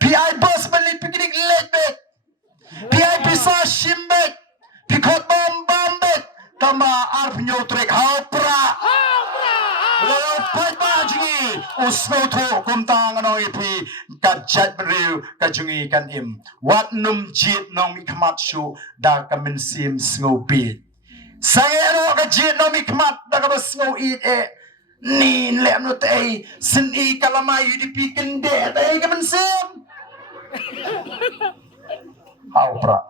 PI bus balik piknik late bet. PI bisa shimbet. Pikot bom bet. Tama arpnyo trek haupra. Lalu pai jingi usno tho kumtang ano ipi kajat beriu kajungi kan im. Wat num jit nong mikmat shu da kaminsim sngopi. Saya ano kajit nong mikmat da kabas ngo it ni lem no tay sin I kalamay di pikin de tay kaminsim. Haupra.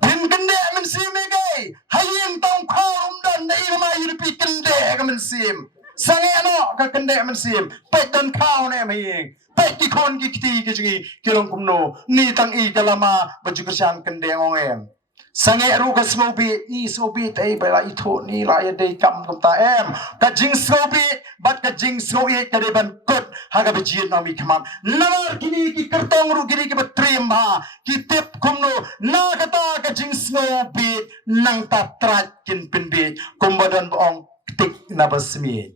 Pin kende minsim gay. Hayim tong khom dan dai ma yirpi kende minsim. Sange ano ka kende minsim. Pet don khao ne mi. Pet ki kon ki kiti ki jingi kilong kumno ni tang I kalama baju kesan kende ngong. Sange ru ka smobi ni sobi tai bala itho ni la ya dei kam ta em ka jing sobi bat ka jing sobi ka de ban kot ha ka bejit na mi khaman namar kini ki kartong ru giri ki batrim ha ki tip kumno na kata ka jing sobi nang ta trat kin pinbi kumbadon boong tik na basmi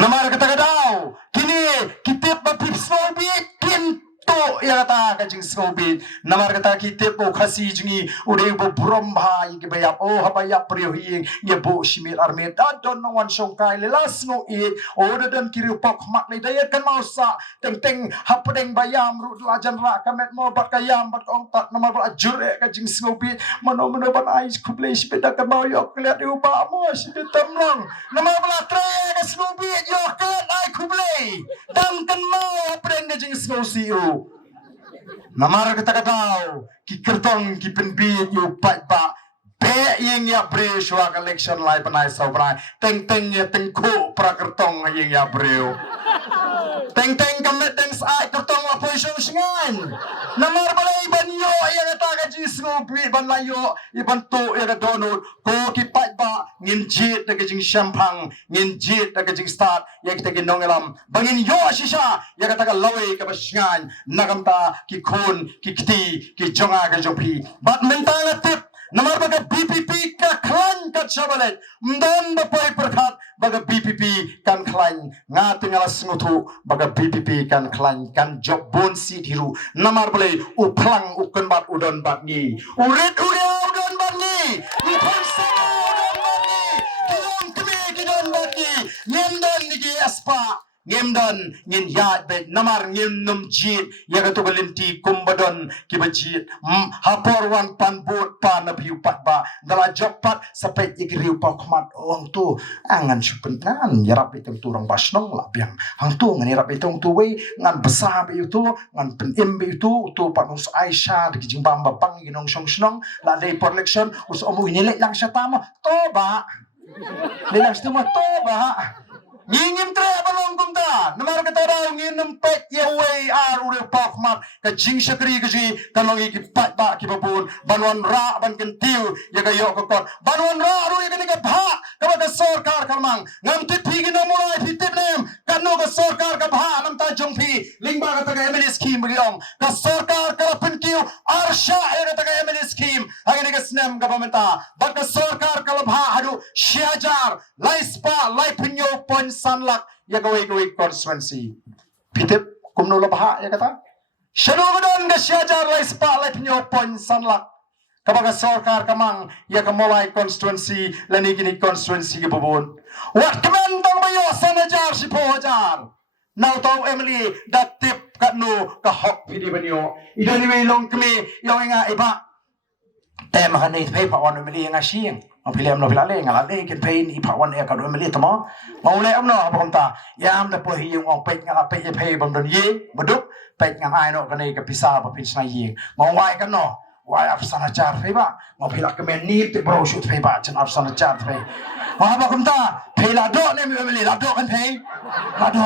namar kata kadau kini ki tip ba pip sobi kin to ya kata kajing sobi namar kata kita po khasi jingi ude bo bromha yi bayap oh habaya priyo hi ye bo shimir arme da don no wan shong kai le las no I o da dan kiri pok mak ni daya kan mau sa teng teng hapdeng bayam ru la jan ra kamet mo bat kayam bat ong tat namar ba jur kajing sobi mano mano ban ais kuble shpeda kan mau yok lihat u ba mo shide tamlang namar ba tre ka sobi yo kan ai kuble dang kan mau hapdeng kajing sobi namar kata katau ki kertong ki penbi yu pai ba be yeng ya bre shwa collection lai panai sobrai teng teng ya teng ko pra kertong yeng ya bre teng teng kamet teng sai kertong la position singan namar balai ban yo ya kata ka jis ngopi ban la yo iban to ya dono ko ki pai ba ngin jit ta jing champang ngin jit ta jing start ya kita ginong elam bangin yo shisha ya kata ka lawe ka basingan nagamta ki khon ki kiti ki jonga ka jopi bat mentang tip namar baga BPP ka klan ka chabalet mdon ba pai perkhat baga BPP kan klan nga tingala smutu baga BPP kan klan kan job bon si hiru namar bale uplang ukon bat udon bat ni urit udon bat ni ni ponsa udon bat ni kidon bat ni ngendon ni di aspa ngemdan ngin yad bet namar ngim num jit yaga to galinti kumbadon kibajit hapor wan pan bot pan na piu pat ba dala jopat sapet igriu pa khmat ong tu angan supen ngan yarap itu turang basnong la biang hang tu ngani rap itu tu we ngan besar be itu ngan pen im be itu tu panus aisha de kijing bamba pang ginong song snong la day per election us omu ini lek lang syatama toba lelang stuma toba ngingim tre balong kumta namar kata daw nginum pet ye way ar ure pak mat ka jing shakri ka ji kanong iki pat ba ki babun banwan ra ban kentiu ye ka yo ko kot banwan ra ru ye ka bha ka ba sarkar kalmang ngam ti phigi no mulai pitip nem kanu ka sarkar ka bha nam ta jong phi lingba ka ta ML scheme riong ka sarkar ka pentiu arsha ye ka ta ML scheme agani ka snem government ba ka sarkar ka bha hadu shiajar lai spa lai pinyo pon sanlak ya gawe constituency pitip kumno labha ya kata shadogdon ga syajar lai spa lai pinyo pon sanlak kabaga sarkar kamang ya kamolai constituency lani kini constituency ke bubun wat kemen tong bayo sanajar si pohajar now tong emily dat tip katno ka hok pidi banyo idani we long kme yo nga iba tem hanai pay pa on emily nga siang pilih amno pilih ngala le ken pay ni pawan e ka do meli tama mau le amno abam ta yam da po hi yung ong pek ngala pek e pay bam don ye boduk pek ngam ai no ka nei ka pisa pa pin sna yi ngong wai kan no wai afsana char pay ba mau pilih ke men ni te bro shoot pay ba chen afsana char pay ma ba kum ta pay la do ne mi meli la do kan pay la do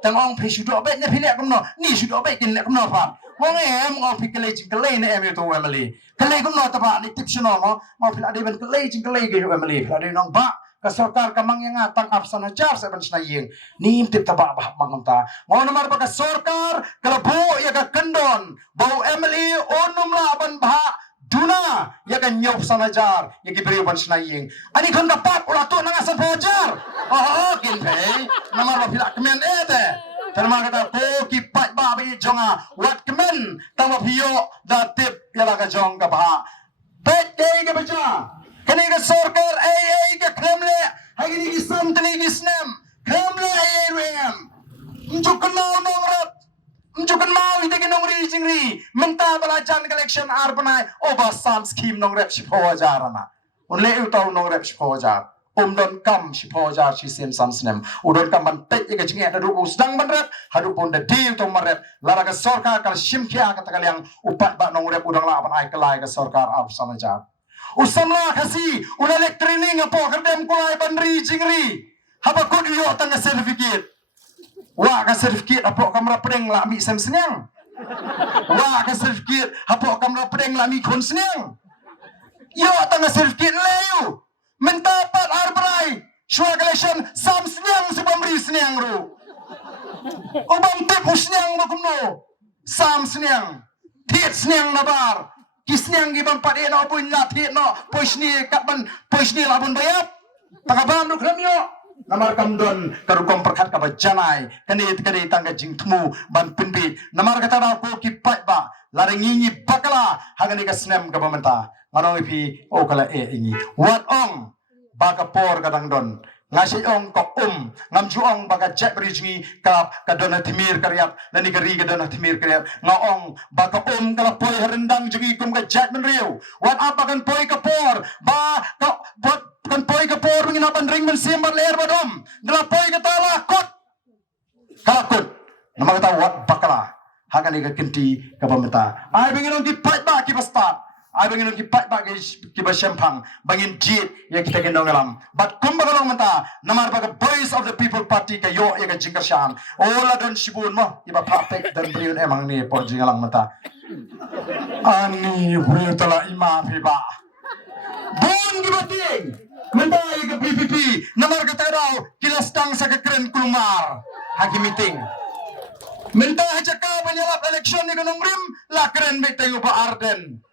tang ong pay shoot do be ne pilih kam no ni shoot do be kin ne kam no pa ngong em ngong pikele jing kele ne em to emily kele kum no ta ba ni tip sno mo pila de ben kele jing kele ge emily pila de nong ba ka sarkar kamang yang atang afsana jar sa ban sna ying ni tip ta ba ba mangam ta mo namar ba ka sarkar kala bo ya ka kandon bo emily onum la ban ba duna ya kan nyop sana jar ya ki beri ban sna ying ani kan da pap ula to nang asan pojar oh kin pe namar ba pila kemen ete terma kata ko ki pat ba jonga wat kemen tama pio da tip yala ka jong ka ba pet day ka baja kani ka sorkar ai ka klemle hagini ki samtani ki snem klemle ai rem mjukan mau nongrat mjukan mau ite ki nongri jingri menta bala jan collection arbanai oba sam scheme nongrep shipo jarana unle utau nongrep shipo jar don kam shipo jar shi sem sam snem udon kam ban pet ye ka jinge adu usdang banret hadu pun da deal to maret lara ka sorkar kal shimkhia ka takaliang upat ba nongrep udang la ban ai kalai ka sorkar ab sanajar usamla kasi una training apo kadem kulai bandri jingri haba kod yo tanga certificate wa ka certificate apo kamera pedeng la mi sem senyang wa ka certificate apo kamera pedeng la mi kon senyang yo tanga certificate leyu mentapat arbrai shua collection sam senyang sebamri senyang ru ubang tip usnyang bakumno sam senyang tiet senyang nabar kisnyang giban pade no pun nathi no poisni kapan poisni labun bayap tagabam lu kramyo namar kamdon karukom perkat ka bajanai kani tangga jingtmu ban pinbi namar kata na ko kipat ba laringi bakala hagani ka snem ka bamenta nganong ipi o kala ingi wat ong bakapor kadang don ngasi ong ko ngamju ong baga jet bridge ka dona timir karyat nani kari ka dona timir karyat ngaong baka kala poi herendang jugi kum ka jet menriu wat apa kan poi kapor ba ka bot kan poi kapor ngina bandring men simbar leer badom dala poi ka tala kot kalakut nama kata wat bakala hakan ka kenti ka pameta ai bingin di pat ba ki basta ai bangin ki pat ba ki ba shampang bangin jit ya kita gendong alam but kumbagalong mata namar baga voice of the people party ka yo ya ka jingkarshan ola don shibun mo iba papek dan briun emang ni por jingalang mata ani hui tala ima piba bon ki bating menta ya ka PPP namar ka tadaw kilastang sa ka kren kulumar haki meeting menta haja ka banyalap election ni kanong rim la kren me tayo ba ARDENT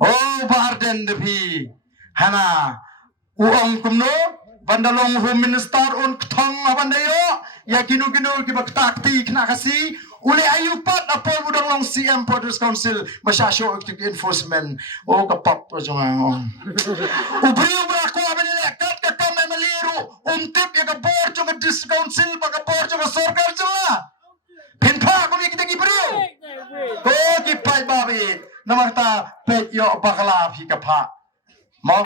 oh barden depi hana uang kumno bandalong home minister on thong abandayo ya ginu ki baktakti kna kasi uli ayupat apol budang long CM Produce Council masyasyo enforcement o kapap jong ubri ko abanile kat ka kam maliru tip ya ka board jong district council baka board jong sarkar jala pinpa ko kita gibriu ko ki pai babi namata pet yo bakala hikapa mo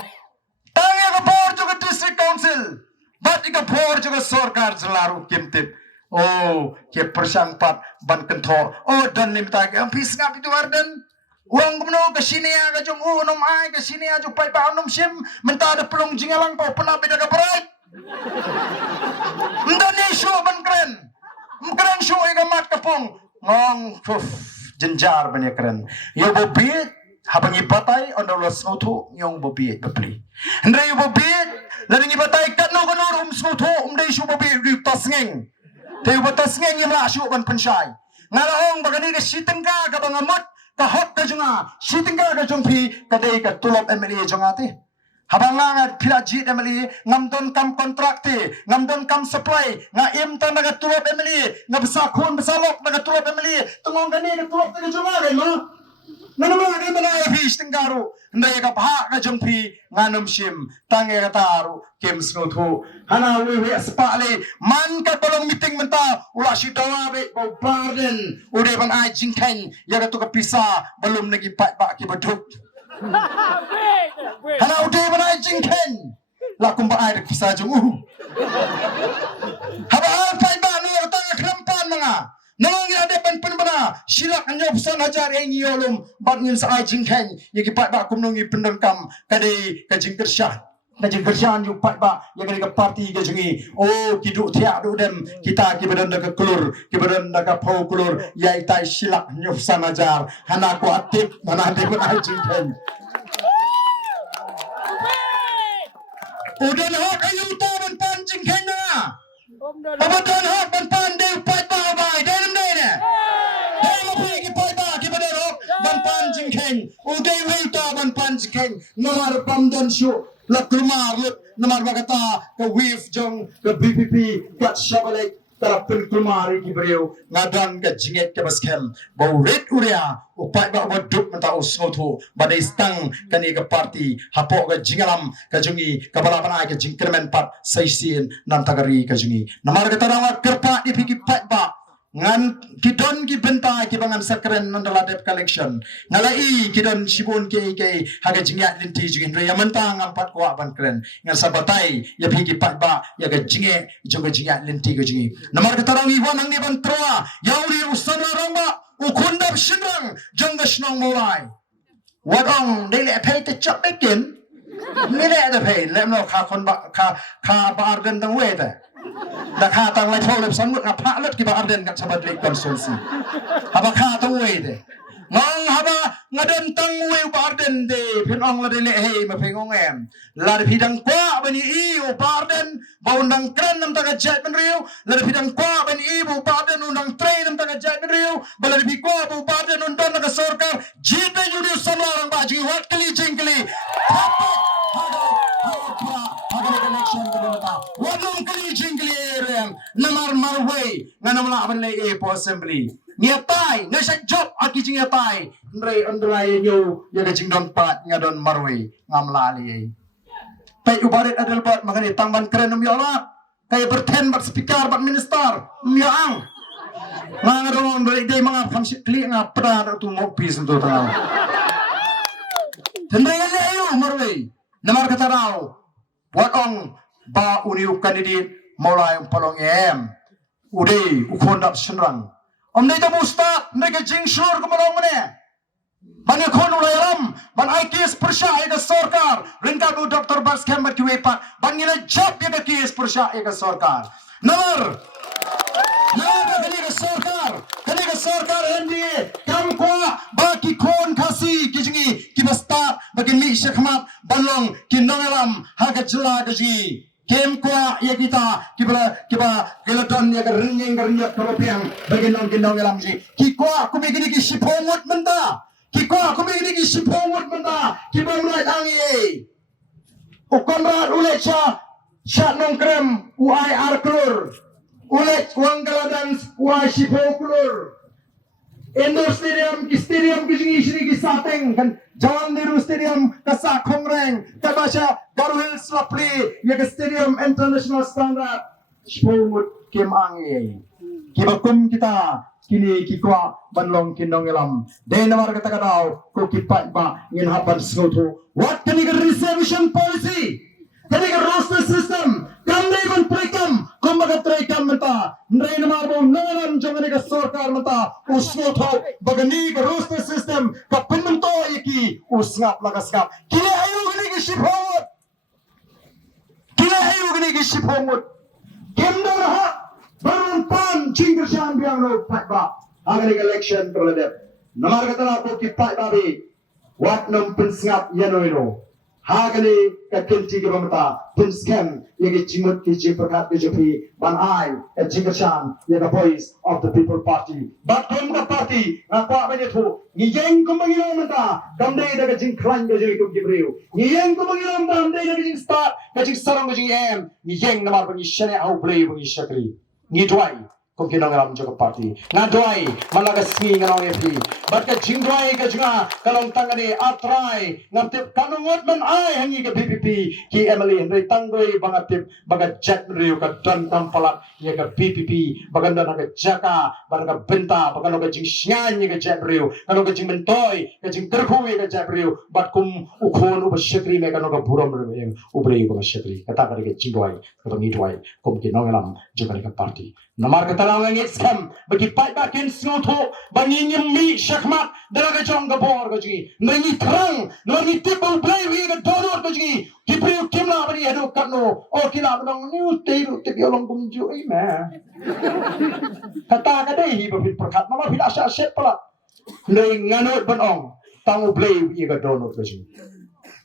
tangi ka por jo district council bat ka por jo sarkar jalaru kimtip oh ke persangpat ban kentho oh dan limta ke ampis ngap itu ARDENT uang gumno ke sini ya ka jong unom ai ke sini ya jo pai pa unom sim menta ada pelong jingalang pa pena beda ka berat Indonesia ban keren show ka mat kapong ngong jenjar banyak keren. Yo bobit habang ipatay onolos ngoto yung bobit bepli. Andre yo bobit laring ipatay katno kanor smoto umday shu bobit tasngeng. Tayo batasngeng yung lasyo ban pensay. Ngalaong bagani ka siteng ka bangamot ka hot ka junga siteng ka jungpi kaday ka tulop MLA jungate. Habang nga pilajit emeli ngamdon kam kontrakte ngamdon kam supply nga imta nagatulop emeli nga besakon besalok nagatulop emeli tungong gani natulop ka junga mo nanama ga mana fish tinggaru ndaya ka bha ka jungpi nganum shim tange ka taru kem snotho hana we aspale man ka bolong meeting menta ula shidawa be bo barden ude ban ai jingken ya ka to ka pisa belum nagi pat ba ki baduk hana ude banai jingken la kumba ai dak pisa jung haba al pai ba no tanga krampan mga nang ina de pen bana silak anyop san hajar eng yolum bat ngin sa ai jingken yagi pat ba kum nongi pendengkam kade ka jingkershan na jingkershan yu pat ba yagi ka parti ga jingi oh kidu thia du dem kita ki badan ka kulur ki badan ka phau kulur yai tai silak nyop san hajar hana ko atip mana de ban ai jingken udan hak ayu to ban pan jingken na abadan hak ban pan de pat ba bai de nem de ne de mo phi ki pat ba ki badan hak ban pan jingken uday wi to ban pan jingken nomar pam don shu la kumar lut nomar bagata ka wif jong ka BPP kat shabalek terapun kumari ki beriu ngadan ka jinget ka baskem bau red uria upai ba boduk menta usngotu badai stang kani ka parti hapo ka jingalam ka jungi ka balapan ai ka jingkremen pat saisin nan tagari ka jungi namar ka tarang kerpa di pigi pat ba ngan kidon ki benta ki bangan sakren nandala dep collection ngalai kidon sibun ke haga jingat linti jingin re yamanta ngampat ko aban kren ngal sabatai ya pigi pat ba ya ga jinge joga jingat linti ko jingi namar katarang iwan ang ni bantroa yauri usana rangba ukundap shinrang jangga shnong mulai wadong dele pay te chap again nile da pay lemno kha kon ba kha ba arden dang weta dah kata orang lain boleh sambut apa alat kita arden kat sahabat lek konsulsi. Apa kata way deh. Ngang haba ngadan tang way arden deh. Pinong la dele hey mapengong em. Lari pidang kwa bani iu arden baundang keren nam taga jai ben riu. Lari pidang kwa bani iu arden undang train nam taga jai ben riu. Balari pikwa bu arden undang naga sorkar. Jita yudu samlarang baji wat kali jingkali. Wadong kali jingli erem namar marway nganamla abanlay po assembly niatai nasak job aki jing niatai ndray nyo yaga jingdon pat ngadon marway ngamlali tay ubarit adal bat makani tangban keren umyola kay berten bat speaker bat minister umyaang mga dong ndray day mga kamsikli nga pra tu mopis ndo tang ndray ayo marway namar kataraw wadong ba uniu kandidat mulai palong em uday ukondap senrang om nay ta musta nay ka jingshur ko malong mane ban kon ulay ram ban IKS persya ega sarkar rinka do Dr. Baskem bat kiwepat ban ngina job ya ka KS persya ega sarkar namar kani ka sarkar NDA kam kwa baki kon kasi kijingi kibasta bagin mi shekmat banlong kinongalam haga jela gaji kem kwa ya kita kiba geladon ya ringeng keropiang bagian gendong dalam ji kikwa aku begini ki sipomut menta kiba mulai angi ukonrad ulecha chat nong krem uai arklur ulech uang galadan uai sipoklur Indoor stadium ki jingi shri ki sateng kan jalan diru stadium kasa kongreng kabasha garuhil slapli ya stadium international standard spomut kim angi kibakum kita kini kikwa banlong kinong elam de namar kata kadau ko kipat ba ngin haban snoto what can you reservation policy can you roster system kamne ban prekam kumbaga trekam menta ndre namar bo nanam jongane ka sarkar menta usnoto bagani ka roster system ka pinmento iki usngap lagasngap kile ayu gini ki shipomut kimdor ha barun pan chingershan biang lo patba agani election terhadap namar kata ko kipat babi wat nam pinsngap yanoino Hagani kakinti ke pemeta pinskem yang jimut ki jiperkat BJP ban ai jingershan yang voice of the people party but kom ka party ngapa benetu ngiyeng ko mangilong menta gamdai daga jingklan ga jitu gibriu ngiyeng ko mangilong gamdai daga jing start ga jing sarong ga jing em ngiyeng namar bangi shane au play bangi shakri ngidwai kung kinangalam juga party ngadwai malagas ngi nganong epi bat ka jingdwai ka junga kalong tangani atrai ngaptip kanungot man ai hangi ka PPP ki Emily ndre tangdoi bangatip baga jack riu ka dan tampalat ya ka PPP baganda na ka jaka barga benta baganda ka jing syan ka jack riu kanu ka jing mentoy ka jing terkhui ka jack riu bat kum ukhon uba shakri me kanu ka buram riu ubrei ka shakri kata ka jingdwai ka ngidwai kum kinangalam juga ka party namar kata lang scam bagi pai bakin snoto bani nyemi shakmat dalaga jong gabor gaji nangi thrang nangi tibul play wi ga donor gaji kipriu kimla bani hadu katno o kila nang new teiru tibiolong gumju ai ma kata ka dei hi bapin perkat mama pila sha set pala nei nganot banong tangu play wi ga donor gaji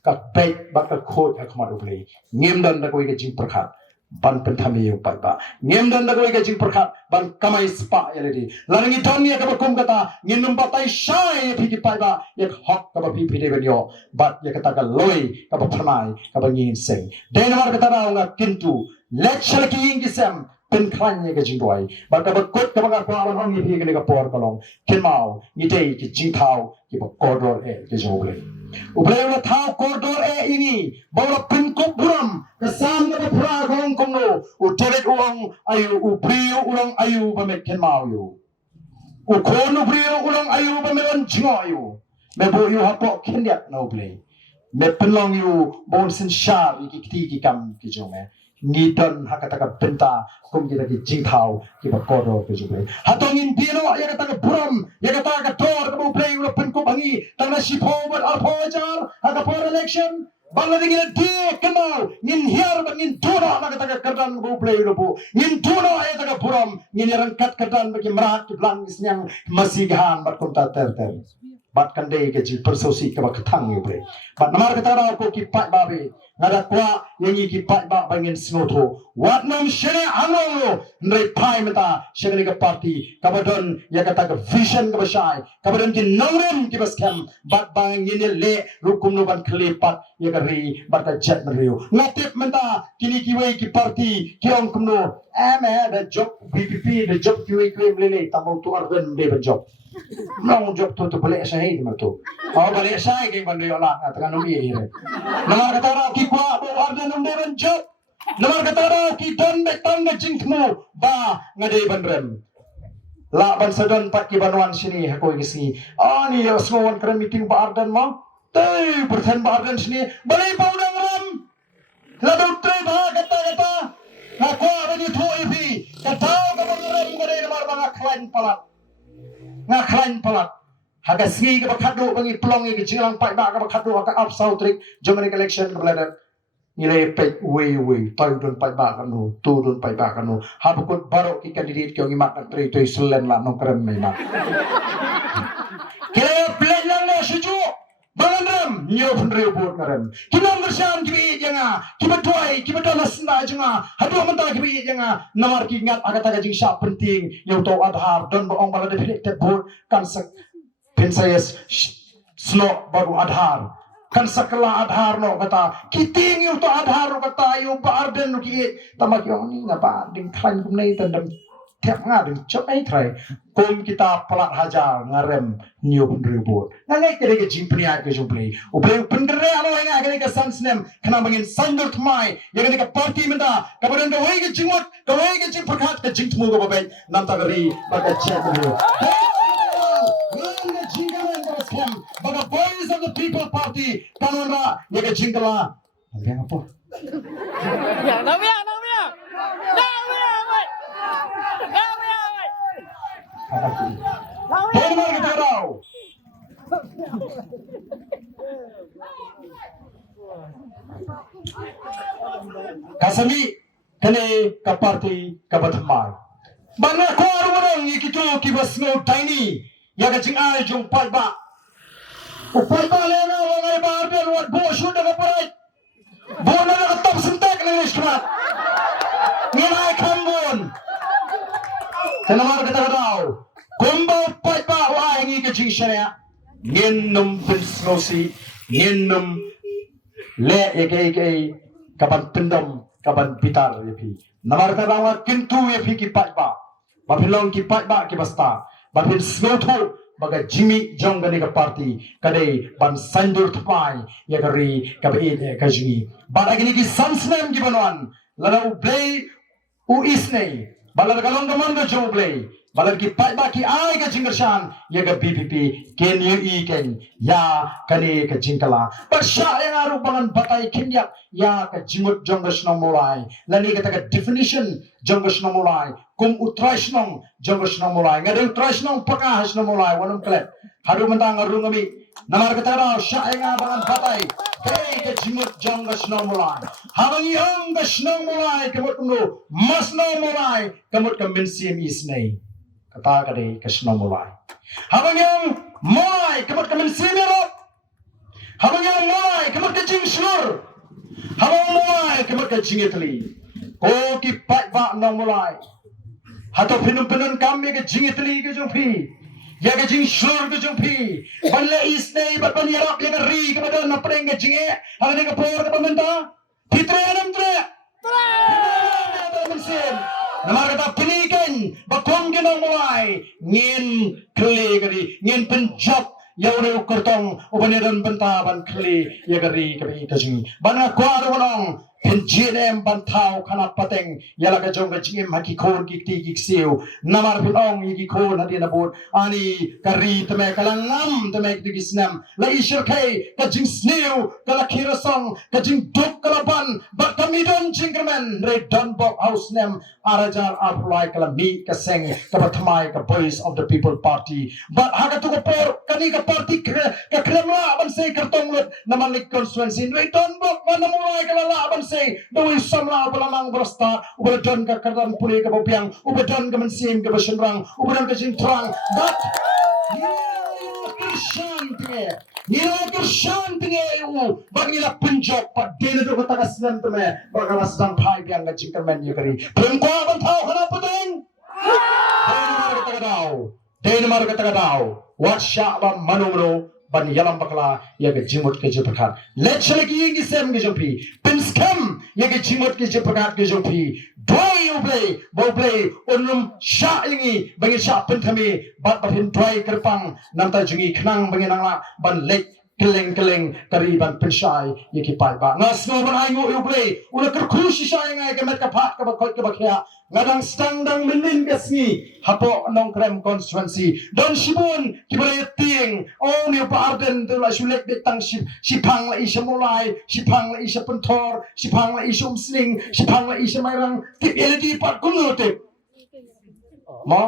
ka pek bakal khot akmat play ngem dan da koi ga jing perkat ban pentami yung pagba ngem dan da koi ga jing perkat ban kamai spa yaledi larangi dunia ka bakum kata nginum batai shai phi pagba yak hok ka ba phi de benyo bat yak kata ka loi ka ba phamai ka ba ngin seng denwar kata raunga kintu lechal ki ingisem เป็นครั้งนี้ก็จริงด้วยบัดกับกดกับกับความห้องนี้พี่กันกับปอร์ก็ลงขึ้นมานี่เด็กก็จริงเท้าที่บอกกอดเอก็จงเลยอุปเลวเท้ากอดเออย่างนี้บอกว่าเป็นกบรำกษัตริย์กับพระของกงโนอุตริอุลอายุอุปริวอุลอายุบะเม็ดขึ้นมาอยู่อุโคนอุปริวอุลอายุบะเม็ดจิงอายุเมื่อบุยฮับปอกขึ้นเดียโนเบลเมื่อเป็นลองอยู่บนสินชาอีกที่กี่คำกี่จงไหมงี้ตอนฮักตะกับเป็นตาคุมkita kijing tahu kita kodo kejuble. Hatongin dino ya kata ke buram ya kata ke tor ke play ulah penku bangi tanah sipo buat alpojar hak for election bala dingin dia kenal ngin hiar ngin tuna nak kata ke kerdan bu play ulah bu ngin tuna ya kata ke buram ngin rangkat kerdan bagi merat ke belang yang masih gahan bat konta ter bat kandai ke ji persosi ke bak tang you play bat namar kata rau ko ki pat babe ngada kwa yang iki pat ba bangin snoto wat nam shene anolo ndai pai mata shene ka party kabadon ya kata ka vision ka basai kabadon ki nongren ki baskem bat bangin le rukum no ban klepat ya ka ri bat ka jet meriu ngatip mata kini ki wei ki party ki ong kumno the job BPP the job ki wei claim lele tamau tu arden de job nong job tu boleh saya itu tu boleh saya ke bandai olah tengah numi ini nama kata orang ki kuah bawa ada nombor job nama kata orang ki don betang ngejing temu ba ngadai bandrem la ban sedon pat ki banuan sini aku isi ni semua keren meeting ba arden mau tei berten ba arden sini boleh bau ram lalu tei ba kata aku ada di tu ibi kata ka bandrem ngadai nomor ba klain palat ngaklan palat haga singi ke bakadu bangi pelong ke jingang pai ba ke bakadu ka up south trick jomani collection ke belada nilai pek we tai don pai ba kanu tu don pai ba kanu habukut baro ki candidate ke ngimat tri tu selen la no krem mai ma kele plan la suju bangram nyo phunre bot ngarem kinam bersan ki janga ki batoi ki batona sna janga hadu menta ki janga namar ki ngat agata ka jing sha penting yo to adhar don ba ong bala de philek te bot kan sak pensayes sno baru adhar kan sakla adhar no kata kiting yo to adhar no kata yo ba arden no ki tamak yo ni ngapa ding khan kum nei tandem tiap ngadeng cok ai trai kom kita pelat hajar ngarem nyo pun bot ngai kere ke jimpni ai ke jumplei uplei pendere alo nga kere ke sansnem kana bangin sandur thmai ya kere ke party menda kabaran ke wei ke jingwat ke wei ke jing prakhat ke jing thmu go babe nam ta gari baga chat ni ngai jingaran ke scam baga voice of the people party kanora ya ke jingala yang apa ya namanya Terima kita tahu. Kasami kene ka party ka bathmai. Bana ko arung ikitu ki basno tiny ya ka jing ai jung pai ba. Upai ba le na wangai ba ben wat bo shu daga parai. Bo na ka top sintak na iskrat. Ngai kambon. Kenapa kita tahu? Kumbau pai ba wa ngi ke jing sharia. Ngenum pensnosi, ngenum le eke kapan pendom, kapan pitar yepi. Namar kata wa kintu yepi ki pai ba. Bapilong ki pai ba ki basta. Bapil snotho baga jimi jong gani ka party kadai ban sandur thpai ya gari ka be ka jingi. Ba gini ki sansnem ki banwan. Lalu play u isnei. Balar kalong kamando jong play. Balar ki pai ba ki ai ka jingershan ya ga BPP ken yu I ken ya kani ka jingkala barsha yang aru bangan batai kinyak ya ka jimut jongasno mulai lani kata ka definition jongasno mulai kum utraisno jongasno mulai ngade utraisno pakahasno mulai wanum klet hadu mentang aru ngami namar kata ra sha yang bangan batai hey ka jimut jongasno mulai habang yang gasno mulai kemut no masno mulai kemut ka minsim isnei kata kade kasno mulai habang yang mulai kemut ka minsim ro habang yang mulai kemut ka jing slur habang mulai kemut ka jing itli ko ki pai ba no mulai hato pinun kami ka jing itli ka jong phi ya ka jing slur ka jong phi banle isnei bat ban yarap ya ka ri ka badan na preng ka jing e hang ka por ka pamenta fitre anam tre minsim Namar kata penikan bakong ginang mulai ngin kli kali ngin penjab yang udah kertong ubaniran bentaban kli ya kari kami kajing bana kuar ulong penjinem bantau kana pateng yala kajong kajing haki kon kikti kiksiu namar pinong yiki kon hadi nabut ani kari teme kalangam teme kitisnam la ishir kai kajing sniu kala kirasong kajing duk kalaban bat kami don jingkerman re don bok house nem arajar apply kala mi kaseng kabatmai ka voice of the people party but haga tu por kani ka party ka kremla ban se kartong lut namalik constituency re don bok manamulai kala la ban se doi samla balamang brasta ubadon ka kardan puli ka bopiang ubadon ka mansim ka basenrang ubadon ka jintrang but Nila shantinge u bagila punjab pa dena do kata kasnan tme bagala sedang phai biang ka jingkerman yukari premkwa ban thau khana pudeng Denmark kata kadau wat sha ba manumro ban yalam bakla ya ke jimut ke jipakhat lechale ki ngi sem ke jopi pinskam ya ke jimut ke jipakhat ke jopi doi uble boble onum sha ingi bangi sha penthami bat bathin doi kerpang namta jungi khnang bangi nangla ban lek keleng kariban pensyai yaki pai ba ngasno ban ai ngo uble ula kerkhushi sha ngai ke met ka phat ka bakot ka bakhya ngadang stangdang menin gasni hapo nong krem constituency don shibun kibale ting oh ni pa arden tu la shulek de tang shipang la isha mulai shipang la isha pentor shipang la isha umsling shipang la isha mairang tip eledi pat kunote mo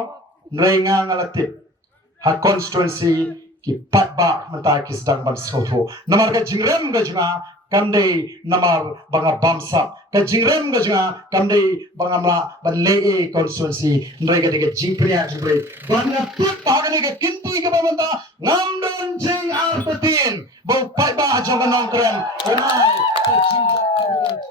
nrenga ngalatip ha constituency ki patba mata ki sedang ban soto namar ka jingrem ga junga kamdei namar banga bamsa ka jingrem ga junga kamdei banga mla ban lee constituency nrega de jingpriya jingre banga put bahagane ka kinti ka bamanta ngamdon jing arpatin bo patba jonga nongkrem onai ka jinja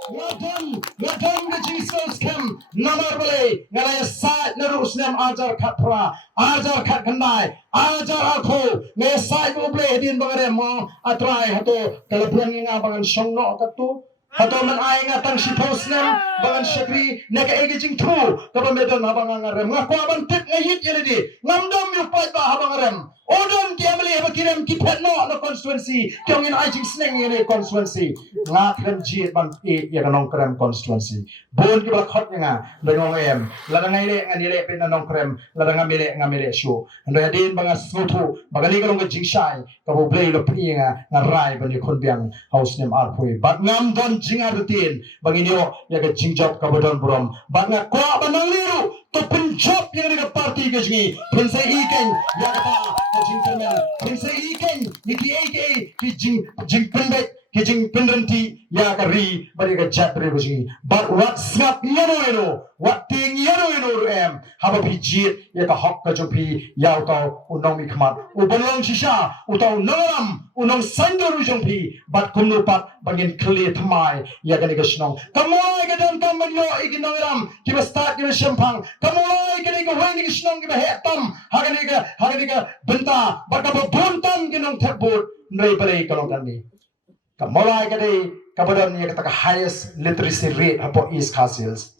Ngadam ke Jesus kem namar bale ngalaya saat nerus nem ajar katpra ajar kat kandai ajar aku ngalaya saat bole din bangare mo atrai hato kalapuan nga bangan songno katu hato man ay nga tang sipos nem bangan syakri neka egijing tru kapamedan habang ngarem ngakwa ban tip ngayit yeledi ngamdam yu pat ba habang ngarem odon kiamali habakirem kipet no constituency kyongin ay jing sneng yele constituency ngakrem jiet ban e ya kanong krem constituency bon ki bal khot nga dengong em ladang ile nganile pen anong krem ladang ngamile show ndo din banga sutu bagani kalong ka jingshai ka bo blay lo pri nga ngarai ban kon biang house nem arpui bat ngam don jinga rutin banginyo ya ka jingjop ka bodon burom bat nga kwa banang liru to punjab yang ni ka party ka jingi pinse iken ya ka jingkerman pinse iken niki ki jing pendet kijing penrenti ya kari bari ka chatre buji but what snap yano what thing yano em haba bijit ya ka hok ka jompi ya utau unong mi khmat ubolong shisha utau naram unong sandoru jompi but kumnu pat bangin kle thmai ya ka ni ka snong kamoi ka dan kam yo iginong ki ba start ki shampang kamoi ka ni ka hoy ni snong ki ba hetam hagani ka benta ba ka buntam ginong thebut nei bare kalong kan ni Kamulai kadai kabadan yang kata highest literacy rate hapo East Coast Hills.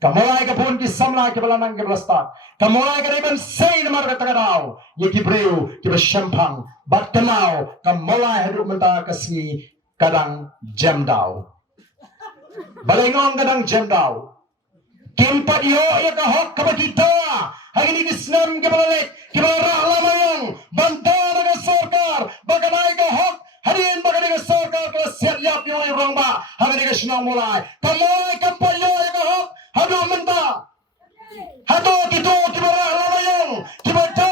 Kamulai kapun ki samla ki balanang ki belastat. Kamulai kadai ban say namar kata kadau. Ye ki breu ki bashampang. Bat kamau kamulai hidup menta kasih kadang jamdau. Balengong kadang jamdau. Kimpat yo ya kahok kabakita. Hari ini kisnam ki balalek ki balarah lamayong. Bantar ka sarkar baganai kahok. Hadirin bagani ka sarkar kala siap yo ay rongba hagani ka sinong mulai kamay kampalyo ay kahok hado menta hado kito kibara lamayong kibata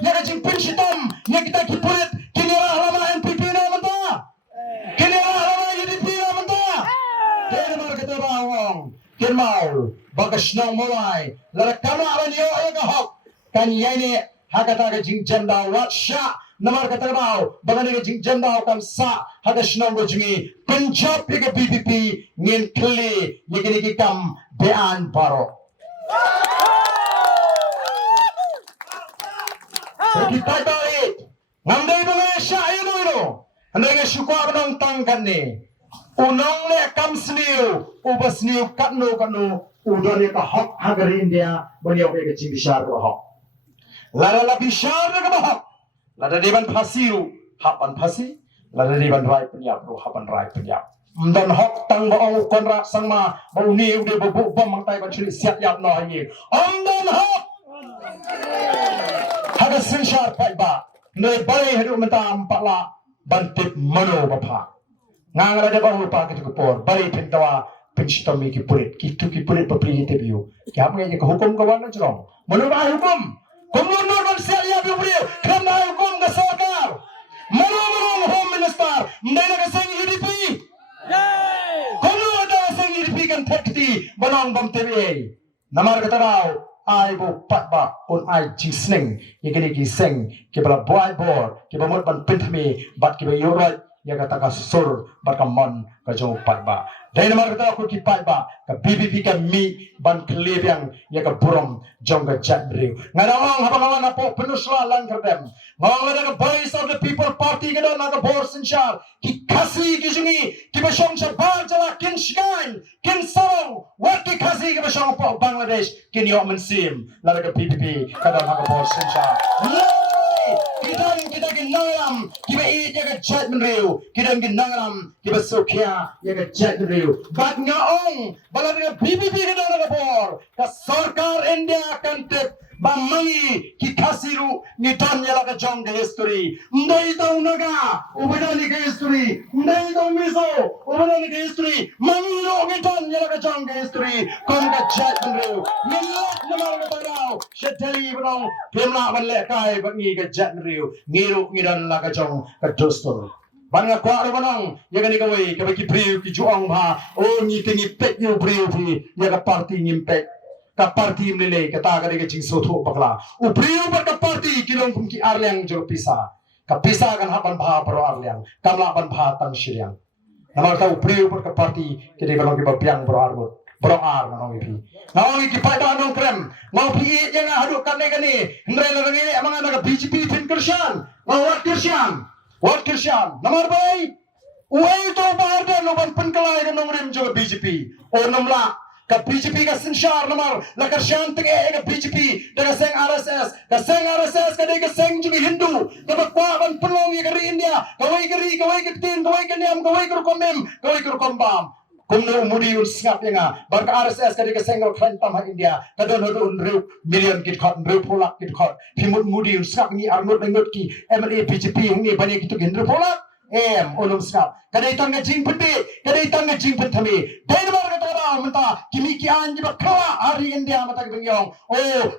ya ka jing pinshitam ya kita kipulit kinira lama NPP na menta kinira lama UDP na menta kaya naman kita bawang kinmaw baga sinong mulai lara kamaran yo ay kahok kanyay ni hakata ka jing janda wat sya namar kata kau bagani ke janda kam sa hada shnong go jingi punjab ke BBP ngin kle yegini ki kam bean baro kita balik ngamdai bang sha ino andai ke shukwa banong tangkan ni unong le kam sniu ubasniu katno udah ni kahok agar India beliau ke cing bishar ke hok lada bishar ke hok lada deban pasiru hapan pasi lada deban rai penyap ro hapan rai penyap dan hok tang baong konrak sangma bau ni udah bebu bom mangtai ban curi siap yap no hayi dan hok ada sensyar pai ba nei balai hadu mentam pakla bantip mano bapa ngangala de bahu pa kitu por balai pintawa penstomi ki pulit kitu ki pulit papri te biu ki ham ngai ke hukum kawan na jrong mano ba hukum komunur ban siap yap biu biu kena hukum ke sarkar mano home minister mendai na sing EDP komunur da sing EDP kan thakti banong bam tebe namar katarau ai bo pat ba on ai jisning ye gani ki sing ki bala boy bor ki bamot ban pinthmi bat ki ba yorat ya kata ka sur bat ka mon ka jong pat ba dai namar kata ko ki pat ba ka BBP ka mi ban kleb yang ya ka burom jong ka jat brew ngarang habang na po penusla lang kerdem ngong la ka voice of the people party ka na ka bor sinshar ki kasi ki jungi ki ba shong sa bar jala kin shgan kin song wat ki kasi ki ba shong po Bangladesh kin yo mensim la ka BBP ka na ka bor sinshar kita ginangram kiba i jaga chat menriu kita ginangram kiba sokya jaga chat menriu bat ngaong balada BBP kita na bor ka sarkar India kan tep bamangi ki kasiru ni ton yala ka jong ka history ndai tau naga ubada ni ka history ndai tau miso ubada ni ka history mangilo ni ton yala ka jong ka history kon ka chat menriu milak namar ka barau shetali banong pemla balle kai bangi ka chat menriu ngiru ngidan la ka jong ka dostor banga kwa ro banong ya ka ni ka wei ka ki priu ki juang ha o ni tingi pet yo priu pri ya ka party ngimpet ka parti mlele kata ka de jing sotho bakla upriu par ka parti kilong kum ki arleng jor pisa ka pisa kan hapan bha pro arleng kamla ban bha tang shiriang namar ta upriu par ka parti ke de kalong ki bapiang pro armut pro ar manong ipi ngawang ki pada nong krem ngaw pi yang hadu kan ne ndre la ngi amang na ka BJP tin krishan ngawat krishan namar bai uai to bar de no ban penkalai ka nong rim jo BJP o namla ka BJP ka sinshar namar la ka shant ke ka BJP da ka seng RSS ka de ka seng jumi Hindu ka ba kwa ban pelong ka ri India ka wai ka tin ka wai ka niam ka wai ka komem ka wai ka kombam kumno umudi un singap nga bar ka RSS ka de ka seng ka khantam ha India ka don hodun reu million kit khot reu polak kit khot phimut mudi un singap ni arnot ngot ki MLA BJP ngi bani kitu gendro polak onum singap ka de tang ka jing phami dai mar ka menta kimi ki anji bakla hari India mata bengyong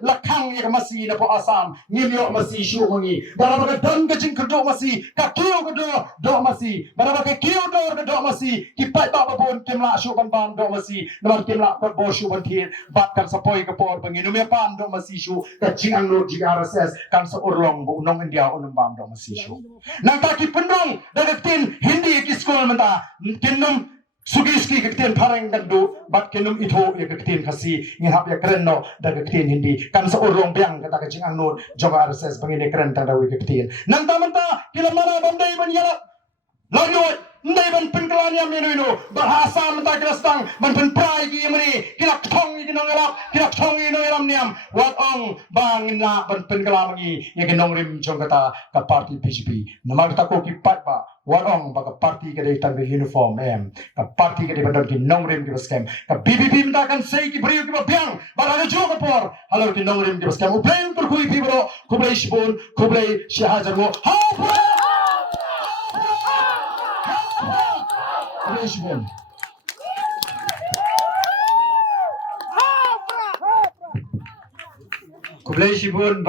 lakhang ye masi na po Assam ngimyo masi shu ngi baraba ka dan ka jing kdo masi ka kiyo do masi baraba ka kiyo do masi ki pai ba bon kimla shu ban do masi namar kimla ko bo shu ban thir bat kan sapoi ka por banginu me pan do masi shu ka jing ang no ji RSS kan sa urlong bu nong India onum bam do masi shu nang ta ki pendong daga tin Hindi ki school menta kinum Sugiski kektian parang gandu bat kenum ito ya kektian kasi ngihap ya keren no da kektian Hindi kan sa urong biang kata kacing angnut joga RSS bangine keren tang dawi kektian nang tamanta kila mana bandai ban yala lagyot ndai ban penkelan ya menu bahasa menta kila stang ban pen prai ki mani kila thong ni nongalap kila thong ni nongalam niam wat ong bangin la ban penkelan mangi ya genong rim jong kata ka party BJP namar ta ko ki pat ba warong baka party ka de tang uniform ka party ka de bandon ki nongrim ki baskem ka BBP menta kan sei ki brio ki biang bara jo ka por halo ki nongrim ki baskem u plain tur kui pi bro kublai shibun kublai shahajar mo ha kublai shibun kublai shibun